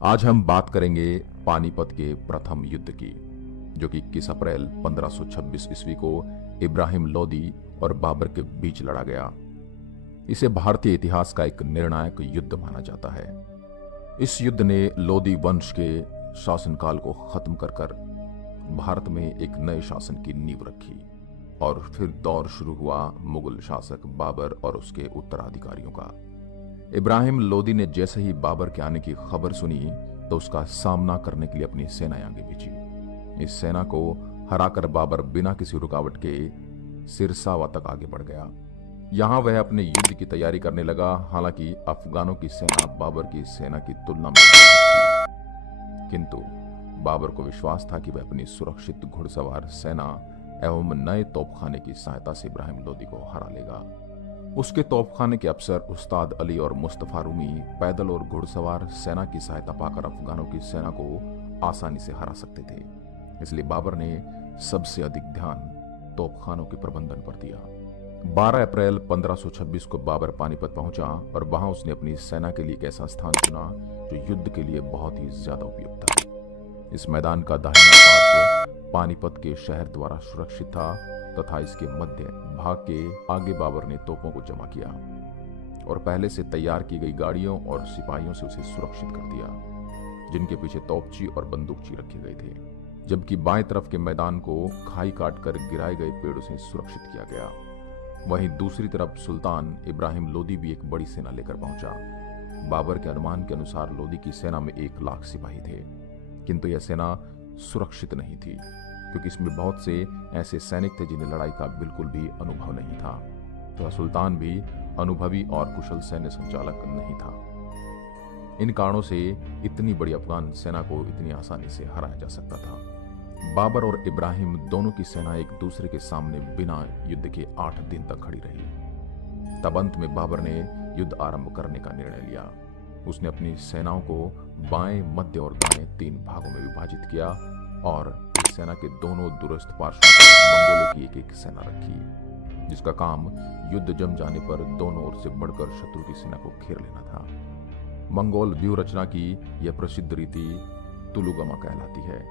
आज हम बात करेंगे पानीपत के प्रथम युद्ध की, जो कि 21 अप्रैल 1526 ईस्वी को इब्राहिम लोदी और बाबर के बीच लड़ा गया। इसे भारतीय इतिहास का एक निर्णायक युद्ध माना जाता है। इस युद्ध ने लोदी वंश के शासनकाल को खत्म कर भारत में एक नए शासन की नींव रखी और फिर दौर शुरू हुआ मुगल शासक बाबर और उसके उत्तराधिकारियों का। इब्राहिम लोदी ने जैसे ही बाबर के आने की खबर सुनी तो उसका सामना करने के लिए अपनी सेनाएं आगे भेजी। इस सेना को हराकर बाबर बिना किसी रुकावट के सिरसावा तक आगे बढ़ गया। यहां वह अपने युद्ध की तैयारी करने लगा। हालांकि अफगानों की सेना बाबर की सेना की तुलना में थी, किंतु बाबर को विश्वास था कि वह अपनी सुरक्षित घुड़सवार सेना एवं नए तोपखाने की सहायता से इब्राहिम लोदी को हरा लेगा। उसके तोपखाने के अफसर उस्ताद अली और मुस्तफा रूमी पैदल और घुड़सवार सेना की सहायता पाकर अफगानों की सेना को आसानी से हरा सकते थे। इसलिए बाबर ने सबसे अधिक ध्यान तोपखानों के प्रबंधन पर दिया। 12 अप्रैल 1526 को बाबर पानीपत पहुंचा और वहां उसने अपनी सेना के लिए एक ऐसा स्थान चुना जो युद्ध के लिए बहुत ही ज्यादा उपयुक्त था। इस मैदान का दाहिना पार्श्व पानीपत के शहर द्वारा सुरक्षित था तथा इसके मध्य भाग के आगे बाबर ने तोपों को जमा किया और पहले से तैयार की गई गाड़ियों और सिपाहियों से उसे सुरक्षित कर दिया, जिनके पीछे तोपची और बंदूकची रखे गए थे। जबकि बाएं तरफ के मैदान को खाई काटकर गिराए गए पेड़ों से सुरक्षित किया गया। वहीं दूसरी तरफ सुल्तान इब्राहिम लोदी भी एक बड़ी सेना लेकर पहुंचा। बाबर के अनुमान के अनुसार लोदी की सेना में 1 लाख सिपाही थे, किंतु यह सेना सुरक्षित नहीं थी क्योंकि इसमें बहुत से ऐसे सैनिक थे जिन्हें लड़ाई का बिल्कुल भी अनुभव नहीं था। तो सुल्तान भी अनुभवी और कुशल सैन्य संचालक नहीं था। इन कारणों से इतनी बड़ी अफगान सेना को इतनी आसानी से हराया जा सकता था। बाबर और इब्राहिम दोनों की सेना एक दूसरे के सामने बिना युद्ध के 8 दिन तक खड़ी रही। तब अंत में बाबर ने युद्ध आरंभ करने का निर्णय लिया। उसने अपनी सेनाओं को बाएं, मध्य और दाएं 3 भागों में विभाजित किया और इस सेना के दोनों दूरस्थ पार्श्वों पर मंगोलों की एक सेना रखी, जिसका काम युद्ध जम जाने पर दोनों ओर से बढ़कर शत्रु की सेना को घेर लेना था। मंगोल व्यूह रचना की यह प्रसिद्ध रीति तुलुगमा कहलाती है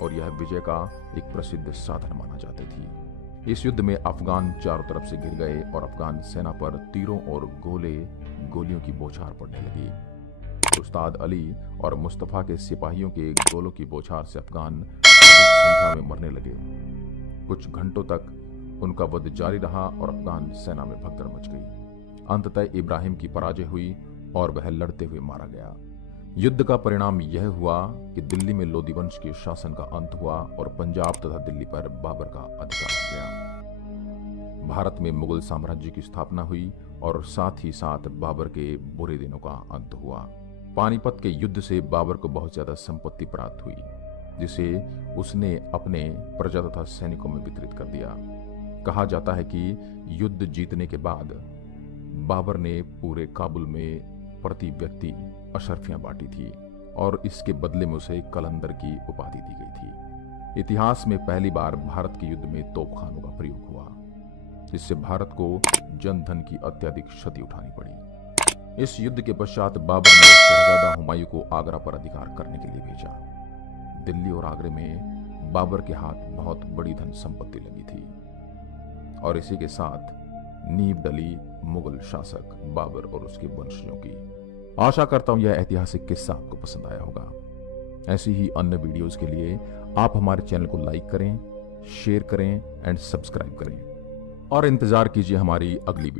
और यह विजय का एक प्रसिद्ध साधन माना जाती थी। इस युद्ध में अफगान चारों तरफ से घिर गए और अफगान सेना पर तीरों और गोलियों की बौछार पड़ने लगी। उस्ताद अली और मुस्तफा के सिपाहियों के गोलों की बौछार से अफगान अधिक संख्या में मरने लगे। कुछ घंटों तक उनका वध जारी रहा और अफगान सेना में भगदड़ मच गई। अंततः इब्राहिम की पराजय हुई और वह लड़ते हुए मारा गया। युद्ध का परिणाम यह हुआ कि दिल्ली में लोदी वंश के शासन का अंत हुआ और पंजाब तथा दिल्ली पर बाबर का अधिकार हो गया। भारत में मुगल साम्राज्य की स्थापना हुई और साथ ही साथ बाबर के बुरे दिनों का अंत हुआ। पानीपत के युद्ध से बाबर को बहुत ज्यादा संपत्ति प्राप्त हुई, जिसे उसने अपने प्रजा तथा सैनिकों में वितरित कर दिया। कहा जाता है कि युद्ध जीतने के बाद बाबर ने पूरे काबुल में प्रति व्यक्ति अशर्फियां बांटी थी और इसके बदले में उसे कलंदर की उपाधि दी गई थी। इतिहास में पहली बार भारत के युद्ध में तोपखानों का प्रयोग हुआ, जिससे भारत को जनधन की अत्यधिक क्षति उठानी पड़ी। इस युद्ध के पश्चात बाबर ने शहजादा हुमायूं को आगरा पर अधिकार करने के लिए भेजा। दिल्ली और आगरे में बाबर के हाथ बहुत बड़ी धन संपत्ति लगी थी और इसी के साथ नींव डली मुगल शासक बाबर और उसके वंशजों की। आशा करता हूं यह ऐतिहासिक किस्सा आपको पसंद आया होगा। ऐसी ही अन्य वीडियोस के लिए आप हमारे चैनल को लाइक करें, शेयर करें एंड सब्सक्राइब करें और इंतजार कीजिए हमारी अगली वीडियो।